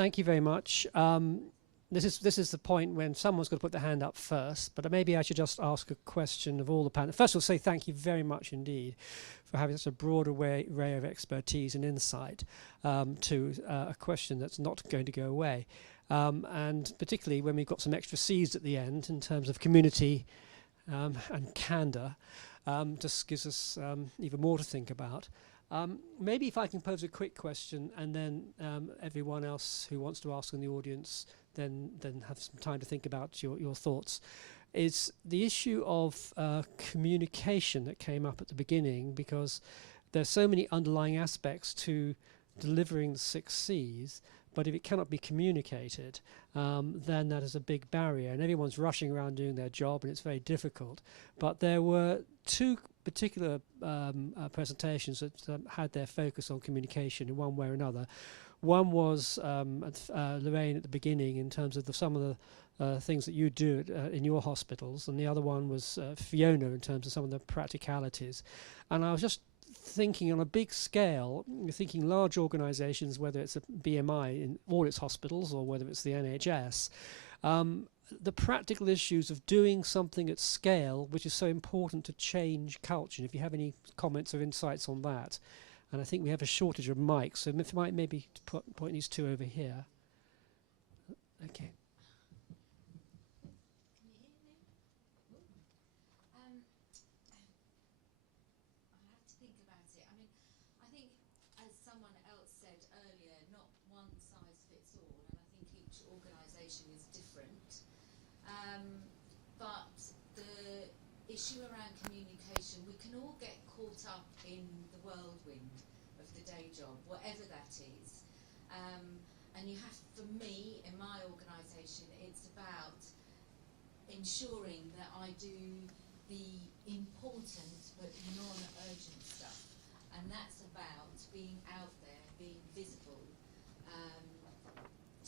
Thank you very much. This is the point when someone's got to put their hand up first, but maybe I should just ask a question of all the panel. First of all, say thank you very much indeed for having such a broad array of expertise and insight to a question that's not going to go away. And particularly when we've got some extra C's at the end in terms of community and candour, just gives us even more to think about. Maybe if I can pose a quick question, and then everyone else who wants to ask in the audience then have some time to think about your thoughts, is the issue of communication that came up at the beginning, because there's so many underlying aspects to delivering the 6 C's, but if it cannot be communicated, then that is a big barrier, and everyone's rushing around doing their job, and it's very difficult. But there were 2 particular presentations that had their focus on communication in one way or another. One was Lorraine at the beginning in terms of some of the things that you do in your hospitals, and the other one was Fiona in terms of some of the practicalities. And I was just thinking on a big scale, you're thinking large organisations, whether it's a BMI in all its hospitals or whether it's the NHS, the practical issues of doing something at scale, which is so important to change culture. If you have any comments or insights on that. And I think we have a shortage of mics, so if you might maybe point these 2 over here. Okay. Issue around communication, we can all get caught up in the whirlwind of the day job, whatever that is. And you have, for me, in my organisation, it's about ensuring that I do the important but non-urgent stuff. And that's about being out there, being visible,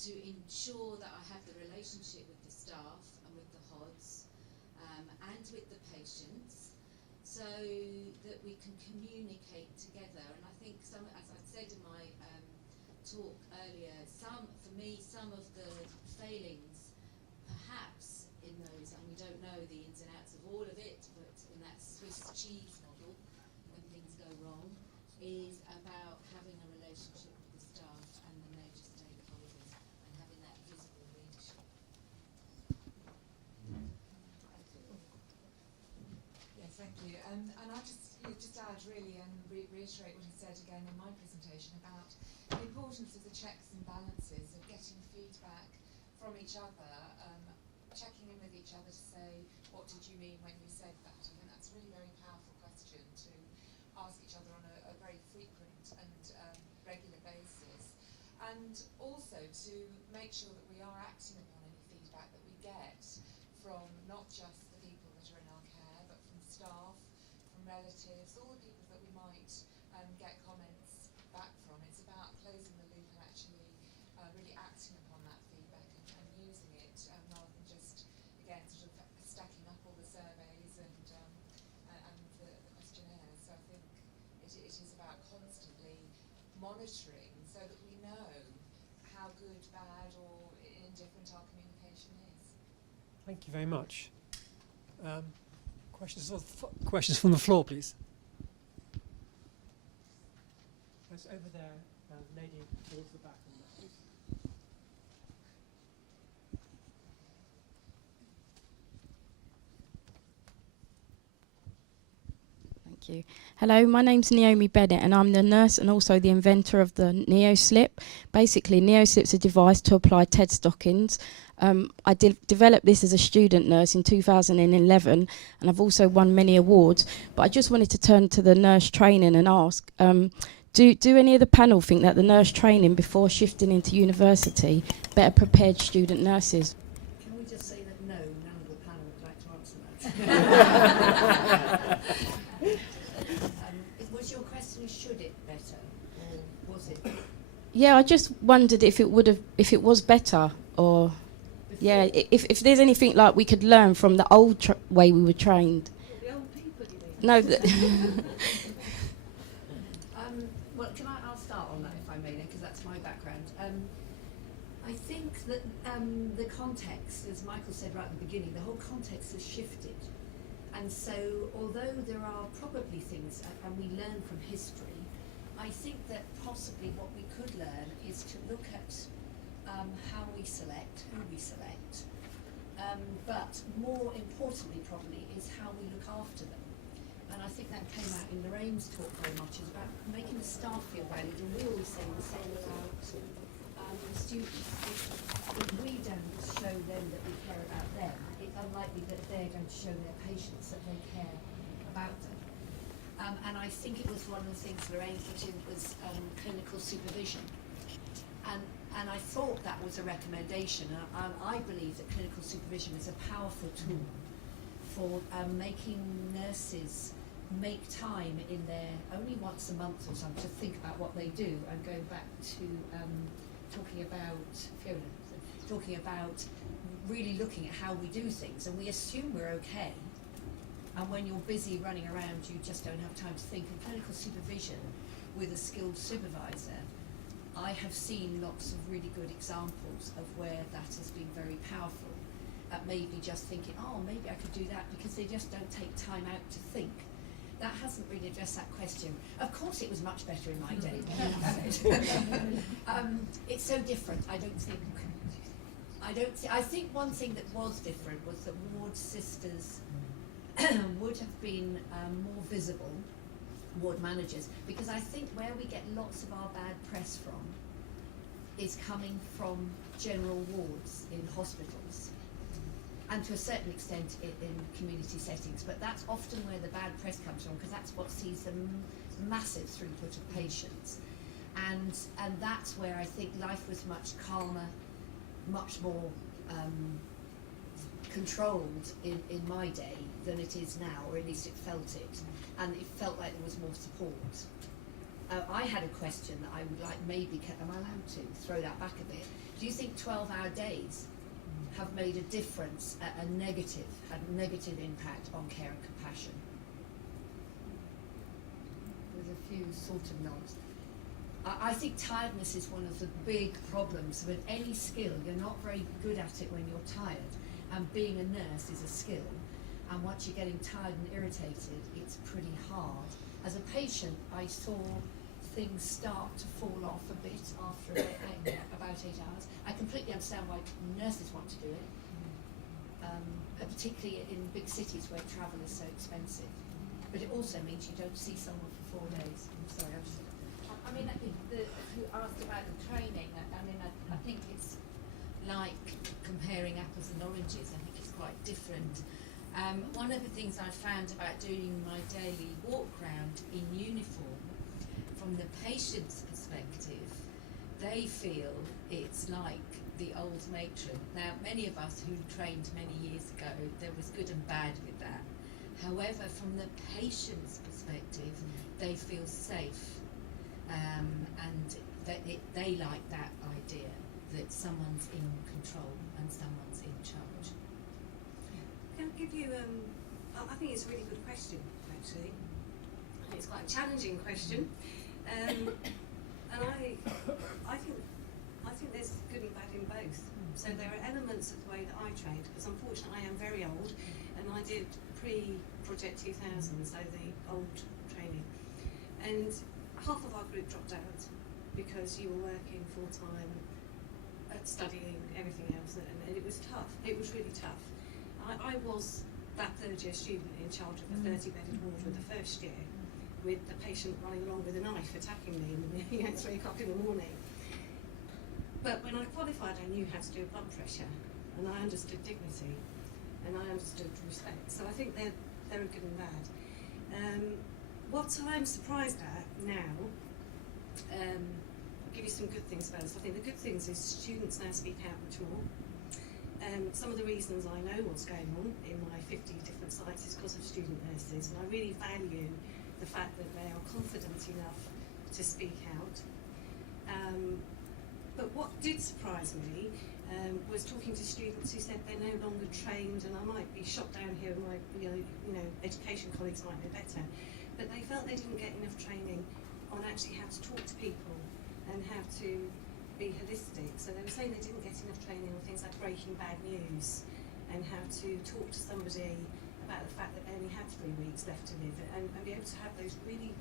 to ensure that I have the relationship with the staff and with the HODs, and with the patients, so that we can communicate together. And I think as I said in my talk earlier, for me, some of the failings, perhaps in those, and we don't know the ins and outs of all of it, but in that Swiss cheese model, when things go wrong, is about having a relationship with the staff and the major stakeholders and having that visible leadership. Thank you. And I just add really and reiterate what he said again in my presentation about the importance of the checks and balances of getting feedback from each other, checking in with each other to say, what did you mean when you said that? I think that's a really very powerful question to ask each other on a very frequent and regular basis. And also to make sure that we are acting upon any feedback that we get from not just the people that are in our care, but from staff, from relatives, all the people that we might get comments back from. It's about closing the loop and actually really acting upon that feedback and using it rather than just, again, sort of stacking up all the surveys and the questionnaires. So I think it is about constantly monitoring so that we know how good, bad or indifferent our communication is. Thank you very much. Questions from the floor, please. That's over there, lady towards the back. Thank you. Hello, my name's Naomi Bennett and I'm the nurse and also the inventor of the NeoSlip. Basically, NeoSlip's a device to apply TED stockings. I developed this as a student nurse in 2011 and I've also won many awards. But I just wanted to turn to the nurse training and ask, do any of the panel think that the nurse training before shifting into university better prepared student nurses? Can we just say that no, none of the panel would like to answer that? Was your question, should it better, or was it? Yeah, I just wondered if it was better, or yeah, if there's anything like we could learn from the old way we were trained. The old people, you mean? No. Well, I'll start on that if I may, because that's my background. the context, as Michael said right at the beginning, the whole context has shifted. And so, although there are probably things, and we learn from history, I think that possibly what we could learn is to look at how we select, who we select, but more importantly probably is how we look after them. And I think that came out in Lorraine's talk very much, is about making the staff feel valued. And we always say the same about the students. If we don't show them that we care about them, it's unlikely that they're going to show their patients that they care about them. And I think it was one of the things Lorraine put in was clinical supervision. And I thought that was a recommendation. I believe that clinical supervision is a powerful tool for making nurses make time in their, only once a month or something, to think about what they do, and going back to talking about, Fiona, talking about really looking at how we do things, and we assume we're okay. And when you're busy running around, you just don't have time to think. And clinical supervision with a skilled supervisor, I have seen lots of really good examples of where that has been very powerful. At maybe just thinking, oh, maybe I could do that, because they just don't take time out to think. That hasn't really addressed that question. Of course, it was much better in my day. It's so different. I think one thing that was different was that ward sisters would have been more visible, ward managers, because I think where we get lots of our bad press from is coming from general wards in hospitals, and to a certain extent in community settings, but that's often where the bad press comes from, because that's what sees the massive throughput of patients, and that's where I think life was much calmer, much more controlled in my day than it is now, or at least it felt it, and it felt like there was more support. I had a question that I would like, maybe, am I allowed to throw that back a bit? Do you think 12-hour days have made a difference, had a negative impact on care and compassion? There's a few sort of nods. I think tiredness is one of the big problems with any skill. You're not very good at it when you're tired, and being a nurse is a skill, and once you're getting tired and irritated, it's pretty hard. As a patient, I saw things start to fall off a bit after about 8 hours. I completely understand why nurses want to do it, particularly in big cities where travel is so expensive. But it also means you don't see someone for 4 days. I'm sorry, I mean, you asked about the training. I think it's like comparing apples and oranges. I think it's quite different. One of the things I found about doing my daily walk round in uniform, from the patient's perspective, they feel it's like the old matron. Now, many of us who trained many years ago, there was good and bad with that. However, from the patient's perspective, they feel safe, and they like that idea that someone's in control and someone's in charge. Can I give you, I think it's a really good question, actually. I think it's quite a challenging question. And I think there's good and bad in both. So there are elements of the way that I trained, because unfortunately I am very old, and I did pre-Project 2000, so the old training. And half of our group dropped out because you were working full-time, studying everything else, and it was tough. It was really tough. I was that third-year student in charge of a 30-bedded ward with the first year, with the patient running along with a knife attacking me at 3 o'clock in the morning. But when I qualified, I knew how to do blood pressure, and I understood dignity, and I understood respect. So I think they're good and bad. What I'm surprised at now, I'll give you some good things first. I think the good things is students now speak out much more. Some of the reasons I know what's going on in my 50 different sites is because of student nurses, and I really value the fact that they are confident enough to speak out. But what did surprise me was talking to students who said they're no longer trained, and I might be shot down here, and my education colleagues might know better, but they felt they didn't get enough training on actually how to talk to people and how to be holistic. So they were saying they didn't get enough training on things like breaking bad news and how to talk to somebody about the fact that they only have 3 weeks left to live, and be able to have those really,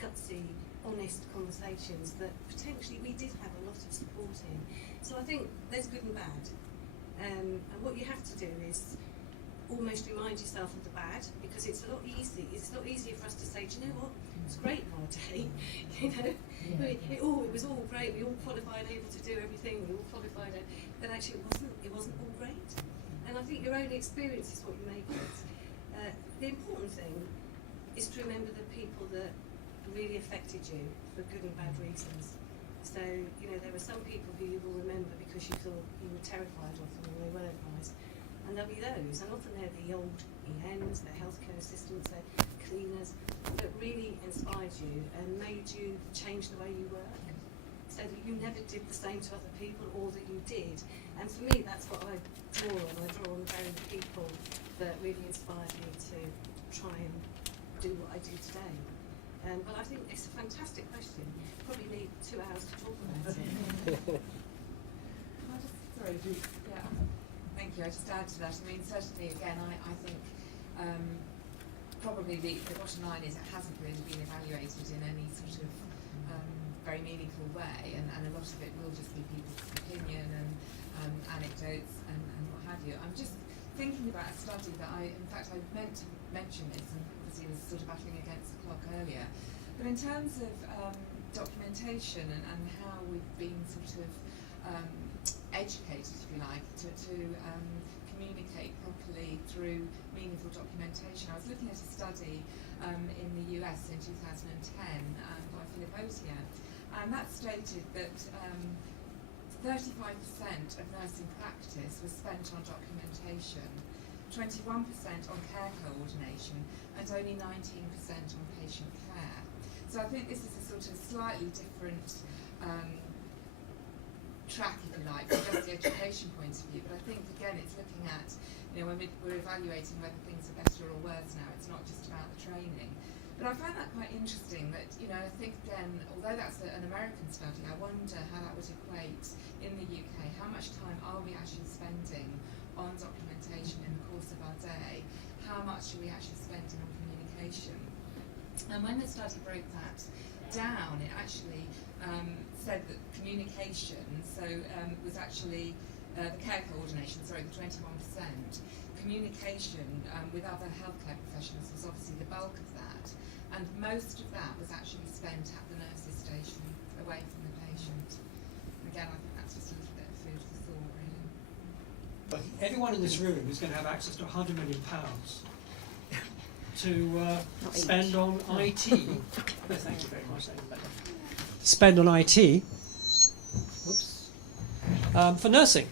gutsy, honest conversations that potentially we did have a lot of support in. So I think there's good and bad. And what you have to do is almost remind yourself of the bad, because it's a lot easier for us to say, do you know what, it's great our day, it was all great, we all qualified, able to do everything, we all qualified, but actually it wasn't all great. And I think your own experience is what you make of it. The important thing is to remember the people that really affected you for good and bad reasons. So, there were some people who you will remember because you thought you were terrified of them or they weren't nice. And there'll be those, and often they're the old ENs, the healthcare assistants, the cleaners, that really inspired you and made you change the way you work, so that you never did the same to other people, or that you did. And for me, that's what I draw on. I draw on the very people that really inspired me to try and do what I do today. But I think it's a fantastic question. Probably need 2 hours to talk about it. Thank you. I just add to that. I mean, certainly, again, I think probably the bottom line is it hasn't really been evaluated in any sort of very meaningful way, and a lot of it will just be people's opinion and anecdotes and what have you. I'm just thinking about a study that I meant to mention this, and obviously was sort of battling against the clock earlier, but in terms of documentation and how we've been sort of educated, if you like, to communicate properly through meaningful documentation. I was looking at a study in the US in 2010 by Philip Otier, and that stated that 35% of nursing practice was spent on documentation, 21% on care coordination, and only 19% on patient care. So I think this is a sort of slightly different track, if you like, from just the education point of view. But I think, again, it's looking at, when we're evaluating whether things are better or worse now, it's not just about the training. But I find that quite interesting that, I think, again, although that's an American study, I wonder how that would equate in the UK. How much time are we actually spending on documentation in the course of our day? How much are we actually spending on communication? And when the study broke that down, it actually said that communication, was actually the care coordination, the 21%. Communication with other healthcare professionals was obviously the bulk of that, and most of that was actually spent at the nurse's station, away from the patient. Again, I think that's just a little bit of food for thought, really. But everyone in this room is going to have access to £100 million to spend on IT. No, thank you very much. Spend on IT. Whoops. For nursing.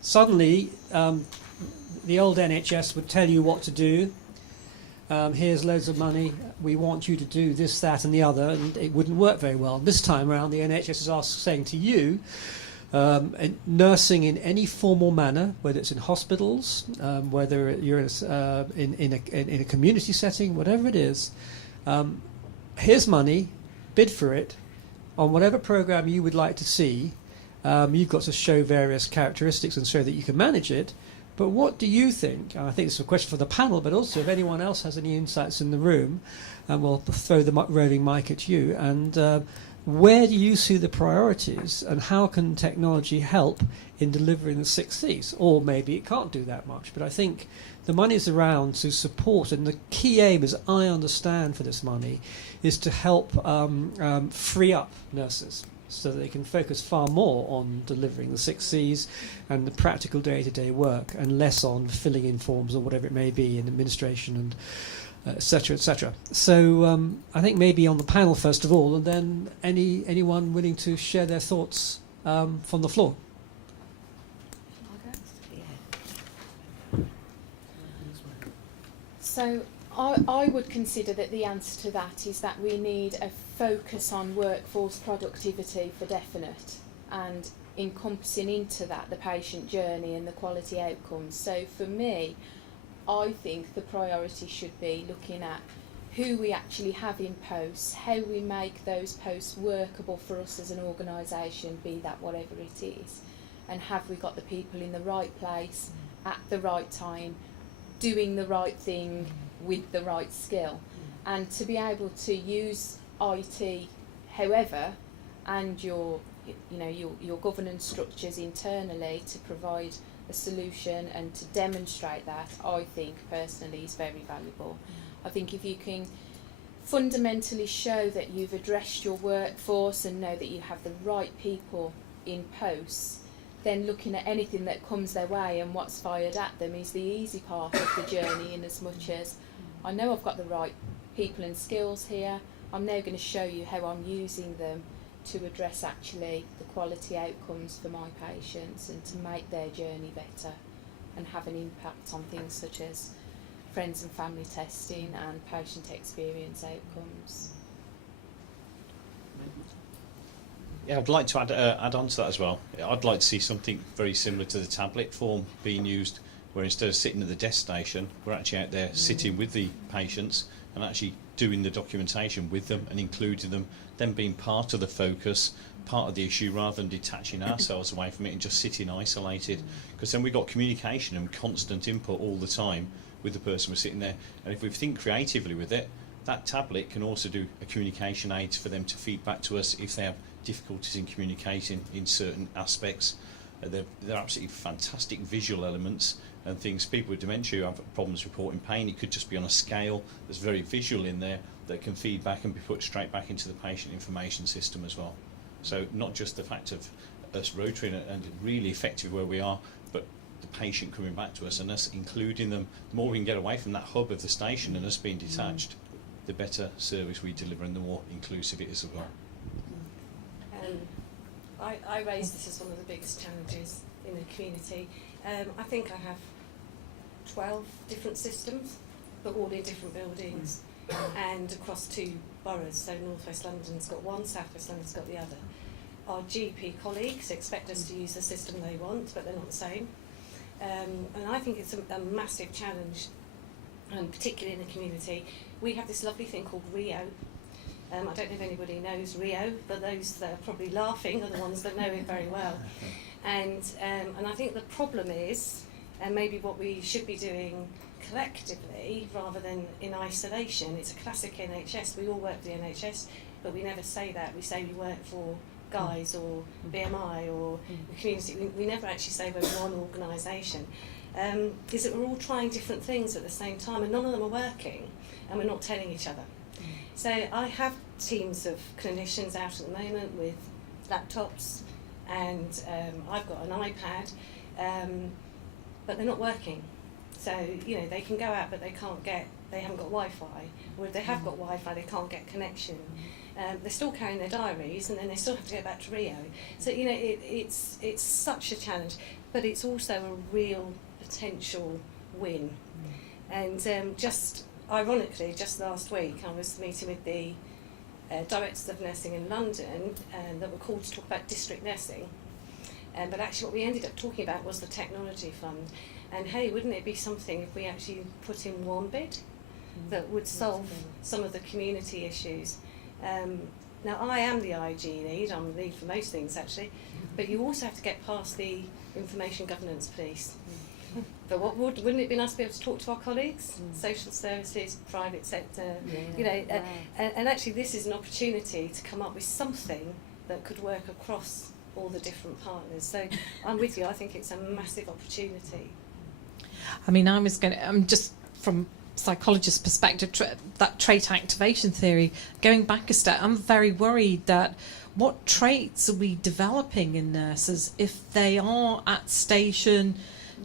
Suddenly, the old NHS would tell you what to do. Here's loads of money. We want you to do this, that, and the other, and it wouldn't work very well. This time around, the NHS is saying to you, nursing in any formal manner, whether it's in hospitals, whether you're in a community setting, whatever it is, here's money, bid for it, on whatever program you would like to see. You've got to show various characteristics and show that you can manage it. But what do you think? And I think it's a question for the panel, but also if anyone else has any insights in the room, and we'll throw the roving mic at you. And where do you see the priorities, and how can technology help in delivering the 6 Cs? Or maybe it can't do that much. But I think the money's around to support, and the key aim, as I understand for this money, is to help free up nurses, so that they can focus far more on delivering the 6 Cs and the practical day-to-day work, and less on filling in forms or whatever it may be in administration and et cetera, et cetera. So I think maybe on the panel first of all, and then anyone willing to share their thoughts from the floor. So I would consider that the answer to that is that we need a focus on workforce productivity for definite, and encompassing into that the patient journey and the quality outcomes. So for me, I think the priority should be looking at who we actually have in posts, how we make those posts workable for us as an organisation, be that whatever it is, and have we got the people in the right place at the right time, doing the right thing with the right skill, and to be able to use IT, however, and your governance structures internally to provide a solution and to demonstrate that, I think personally is very valuable. I think if you can fundamentally show that you've addressed your workforce and know that you have the right people in posts, then looking at anything that comes their way and what's fired at them is the easy part of the journey, in as much as I know I've got the right people and skills here, I'm now going to show you how I'm using them to address actually the quality outcomes for my patients and to make their journey better and have an impact on things such as friends and family testing and patient experience outcomes. Yeah, I'd like to add on to that as well. I'd like to see something very similar to the tablet form being used, where instead of sitting at the desk station, we're actually out there sitting with the patients and actually doing the documentation with them and including them, then being part of the focus, part of the issue, rather than detaching ourselves away from it and just sitting isolated. Because then we've got communication and constant input all the time with the person we're sitting there. And if we think creatively with it, that tablet can also do a communication aid for them to feed back to us if they have difficulties in communicating in certain aspects. They're absolutely fantastic visual elements and things. People with dementia who have problems reporting pain, it could just be on a scale that's very visual in there that can feed back and be put straight back into the patient information system as well. So not just the fact of us rotating and really effective where we are, but the patient coming back to us and us including them. The more we can get away from that hub of the station and us being detached, the better service we deliver and the more inclusive it is as well. I raise this as one of the biggest challenges in the community. I think I have 12 different systems, but all in different buildings and across 2 boroughs. So North West London's got one, South West London's got the other. Our GP colleagues expect us to use the system they want, but they're not the same. And I think it's a massive challenge, particularly in the community. We have this lovely thing called Rio. I don't know if anybody knows Rio, but those that are probably laughing are the ones that know it very well. And I think the problem is, and maybe what we should be doing collectively rather than in isolation, it's a classic NHS. We all work for the NHS, but we never say that. We say we work for Guys or BMI or the community. We never actually say we're one organisation. Is that we're all trying different things at the same time and none of them are working and we're not telling each other. So I have teams of clinicians out at the moment with laptops and I've got an iPad, but they're not working. So, you know, they can go out but they haven't got Wi-Fi, or if they have got Wi-Fi they can't get connection. They're still carrying their diaries and then they still have to go back to Rio. So, you know, it's such a challenge, but it's also a real potential win. And just ironically, just last week I was meeting with the directors of nursing in London that were called to talk about district nursing. But actually what we ended up talking about was the technology fund. And hey, wouldn't it be something if we actually put in one bid that would solve some of the community issues? Now I am the IG lead, I'm the lead for most things actually, but you also have to get past the information governance piece. But wouldn't it be nice to be able to talk to our colleagues, social services, private sector, you know, and actually this is an opportunity to come up with something that could work across all the different partners. So I'm with you, I think it's a massive opportunity. I mean, I'm just from psychologist's perspective, that trait activation theory, going back a step, I'm very worried that what traits are we developing in nurses if they are at station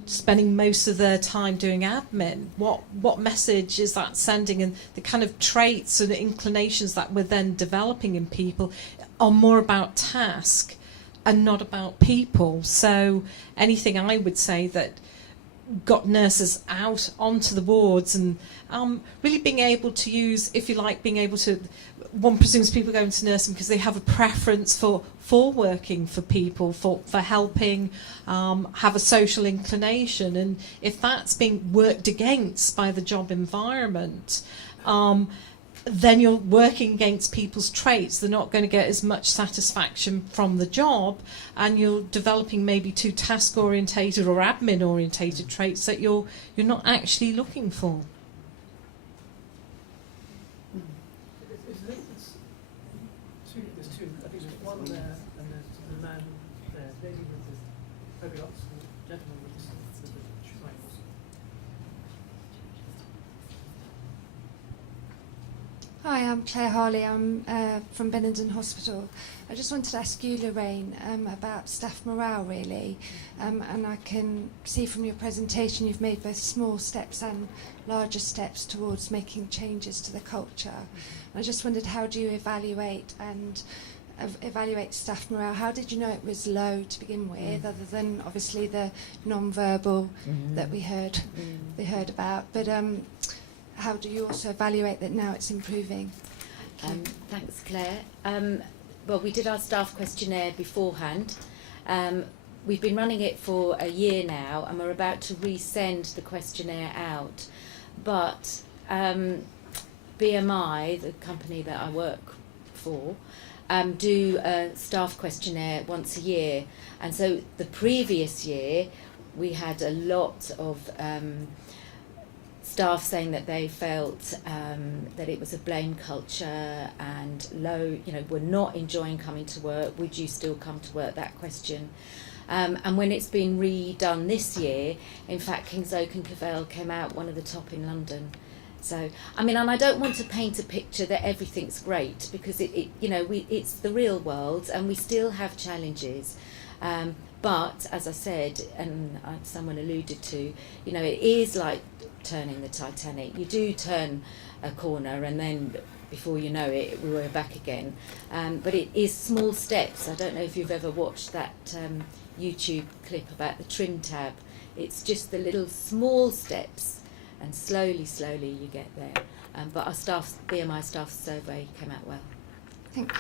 spending most of their time doing admin? What message is that sending? And the kind of traits and inclinations that we're then developing in people are more about task and not about people. So anything I would say that got nurses out onto the wards and really being able to use, if you like, being able to, one presumes people go into nursing because they have a preference for working for people, for helping, have a social inclination, and if that's being worked against by the job environment, then you're working against people's traits. They're not going to get as much satisfaction from the job, and you're developing maybe too task-orientated or admin-orientated traits that you're not actually looking for. There's two. I think there's one there, and there's the man there, lady with the polka dots, and the gentleman with the triangles. Hi, I'm Claire Harley. I'm from Benenden Hospital. I just wanted to ask you, Lorraine, about staff morale, really. And I can see from your presentation you've made both small steps and larger steps towards making changes to the culture. I just wondered, how do you evaluate staff morale? How did you know it was low to begin with, other than obviously the non-verbal that we heard about? But how do you also evaluate that now it's improving? Thanks, Claire. Well, we did our staff questionnaire beforehand. We've been running it for a year now, and we're about to resend the questionnaire out. But BMI, the company that I work for, do a staff questionnaire once a year. And so the previous year, we had a lot of staff saying that they felt that it was a blame culture and low, were not enjoying coming to work. Would you still come to work? That question. And when it's been redone this year, in fact, King's Oak and Cavell came out one of the top in London. So, and I don't want to paint a picture that everything's great, because it's the real world and we still have challenges. But as I said, and someone alluded to, it is like turning the Titanic. You do turn a corner, and then before you know it, we're back again. But it is small steps. I don't know if you've ever watched that YouTube clip about the trim tab. It's just the little small steps, and slowly you get there. But our BMI staff survey came out well. Thank you.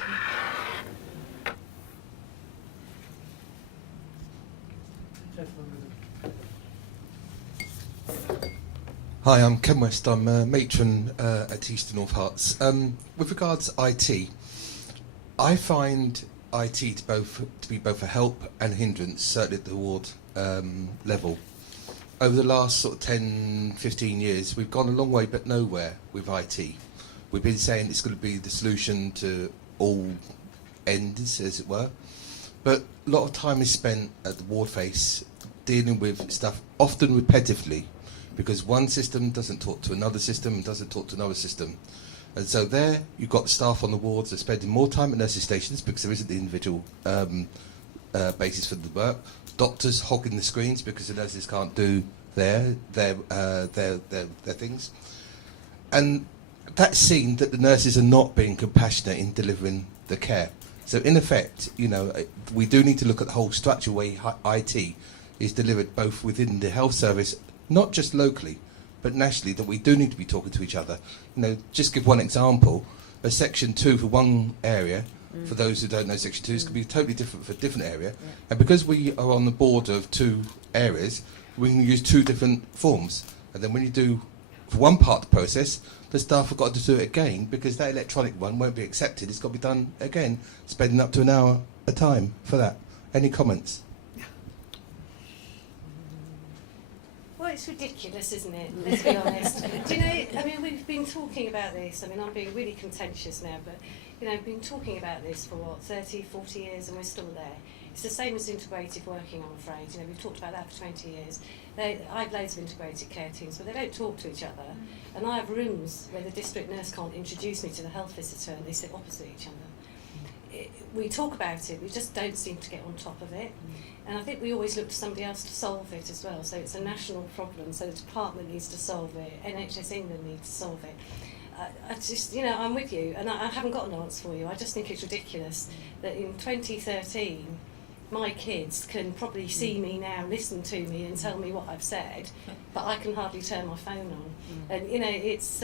Hi, I'm Ken West. I'm a matron at Eastern North Herts. With regards to IT, I find IT to be both a help and a hindrance, certainly at the ward level. Over the last sort of 10, 15 years, we've gone a long way but nowhere with IT. We've been saying it's going to be the solution to all ends, as it were. But a lot of time is spent at the ward face dealing with stuff, often repetitively, because one system doesn't talk to another system and doesn't talk to another system. And so there, you've got the staff on the wards that are spending more time at nurses' stations because there isn't the individual basis for the work. Doctors hogging the screens because the nurses can't do their things. And that's seen that the nurses are not being compassionate in delivering the care. So in effect, we do need to look at the whole structure way IT is delivered both within the health service, not just locally, but nationally, that we do need to be talking to each other. Just give one example, a Section 2 for one area, for those who don't know Section 2, could be totally different for a different area. Yeah. And because we are on the board of two areas, we can use two different forms. And then when you do for one part of the process, the staff have got to do it again, because that electronic one won't be accepted. It's got to be done again, spending up to an hour a time for that. Any comments? Well, it's ridiculous, isn't it? Let's be honest. Do you know, we've been talking about this. I'm being really contentious now, but, we've been talking about this for, 30, 40 years, and we're still there. It's the same as integrated working, I'm afraid. We've talked about that for 20 years. I have loads of integrated care teams, but they don't talk to each other. And I have rooms where the district nurse can't introduce me to the health visitor, and they sit opposite each other. We talk about it, we just don't seem to get on top of it. And I think we always look to somebody else to solve it as well. So it's a national problem, so the department needs to solve it, NHS England needs to solve it. I just, I'm with you, and I haven't got an answer for you. I just think it's ridiculous that in 2013, my kids can probably see me now, listen to me and tell me what I've said, but I can hardly turn my phone on. And, it's...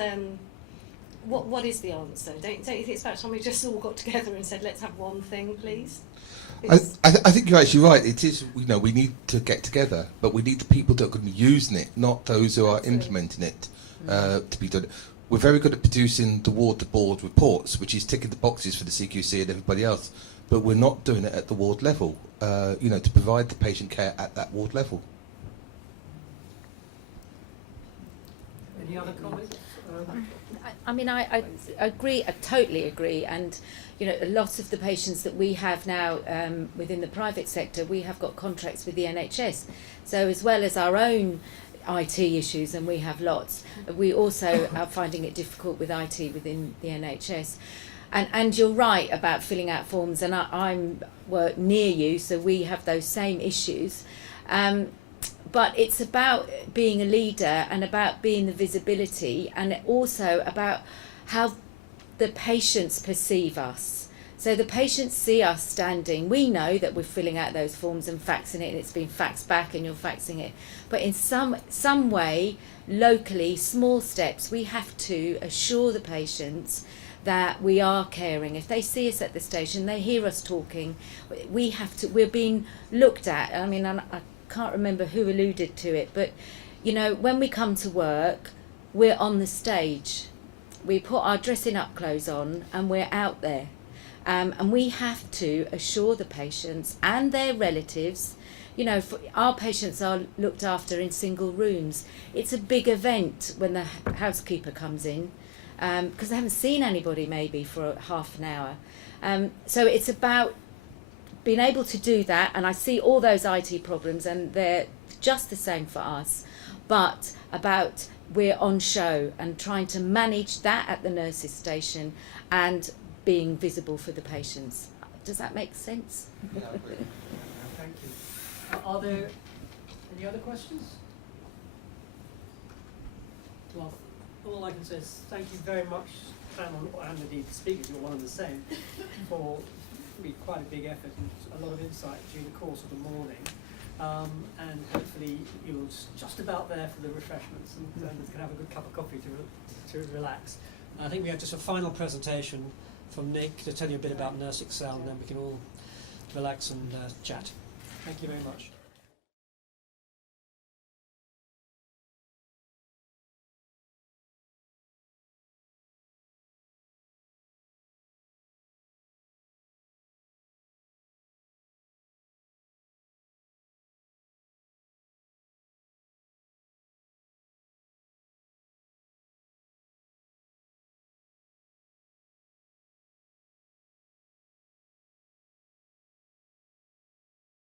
What is the answer? Don't you think it's about time we just all got together and said, let's have one thing, please? I think you're actually right. It is, we need to get together, but we need the people that are going to be using it, not those who are implementing it, to be done. we're very good at producing the ward-to-board reports, which is ticking the boxes for the CQC and everybody else, but we're not doing it at the ward level, to provide the patient care at that ward level. Any other comments? I agree, I totally agree, and a lot of the patients that we have now within the private sector, we have got contracts with the NHS, so as well as our own IT issues, and we have lots, we also are finding it difficult with IT within the NHS. And you're right about filling out forms, and I'm work near you, so we have those same issues. But it's about being a leader and about being the visibility, and also about how the patients perceive us. So the patients see us standing. We know that we're filling out those forms and faxing it, and it's been faxed back and you're faxing it. But in some way, locally, small steps, we have to assure the patients that we are caring. If they see us at the station, they hear us talking, we're being looked at. I can't remember who alluded to it, but when we come to work, we're on the stage. We put our dressing up clothes on and we're out there. And we have to assure the patients and their relatives, our patients are looked after in single rooms. It's a big event when the housekeeper comes in, because they haven't seen anybody maybe for half an hour. So it's about being able to do that, and I see all those IT problems, and they're just the same for us, but about we're on show and trying to manage that at the nurses' station and being visible for the patients. Does that make sense? Yeah, thank you. Are there any other questions? Well, all I can say is thank you very much, panel, and indeed the speakers, you're one and the same, for quite a big effort and a lot of insight during the course of the morning. And hopefully you're just about there for the refreshments and can have a good cup of coffee to relax. I think we have just a final presentation from Nick to tell you a bit about Nurse Excel, and then we can all relax and chat. Thank you very much.